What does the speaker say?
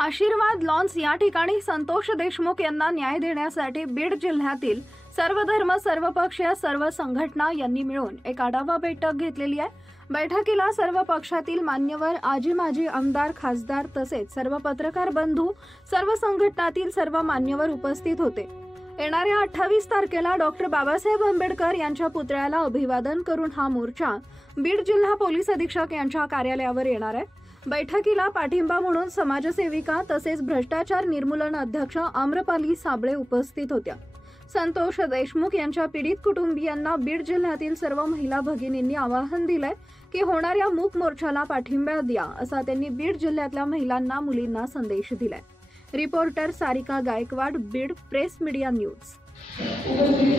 आशीर्वाद लॉन्स या ठिकाणी संतोष देशमुख यांना न्याय देण्यासाठी बीड जिल्ह्यातील सर्व धर्म, सर्व पक्षीय, सर्व संघटना यांनी मिळून एक आढावा बैठक घेतलेली आहे। बैठकीला सर्व पक्षातील मान्यवर, आजी माजी आमदार, खासदार तसेच सर्व पत्रकार बंधू, सर्व संघटनातील सर्व मान्यवर उपस्थित होते। येणाऱ्या 28 तारखेला डॉक्टर बाबासाहेब आंबेडकर यांच्या पुतळ्याला अभिवादन करून हा मोर्चा बीड जिल्हा पोलीस अधीक्षक यांच्या कार्यालयावर येणार आहे। बैठकीला पाठिंबा म्हणून समाजसेविका तसेच भ्रष्टाचार निर्मूलन अध्यक्ष आम्रपाली साबळे उपस्थित होत्या। संतोष देशमुख यांच्या पीडित कुटुंबियांना बीड जिल्ह्यातील सर्व महिला भगिनींनी आवाहन दिलंय की होणाऱ्या मूक मोर्चाला पाठिंबा द्या, असा त्यांनी बीड जिल्ह्यातल्या महिलांना, मुलींना संदेश दिलाय। Reporter Sarika Gaikwad, Beed press media news. उपस्थित